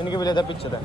इनके भी लेता पीछे था।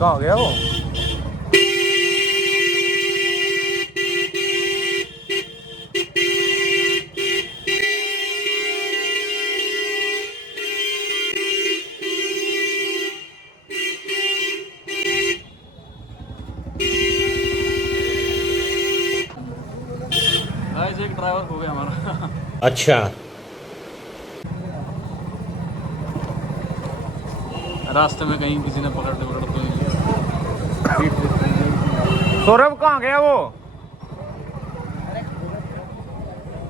कहाँ गया वो? एक ड्राइवर हो गया हमारा। अच्छा, रास्ते में कहीं किसी ने पकड़ तो सौरभ कहाँ गया वो?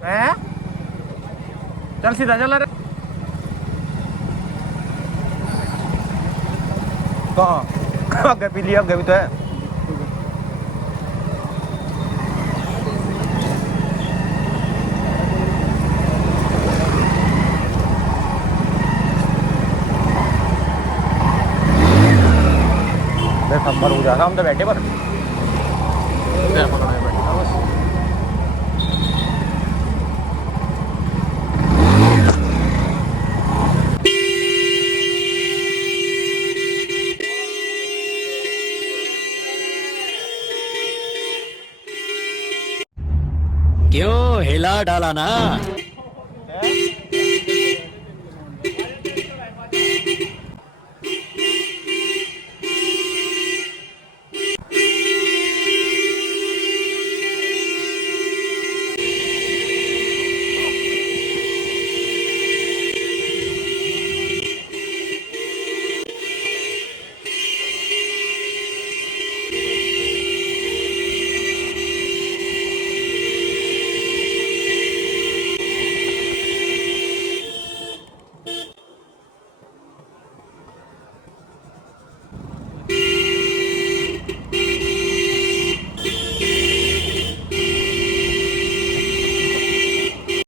हैं? चल सीधा चल रहे। कहाँ आगे पी लिया, आगे भी तो है। खंबर हो जाएगा, हम तो बैठे पर पकड़ा है बैठा बस। क्यों हिला डाला ना? है?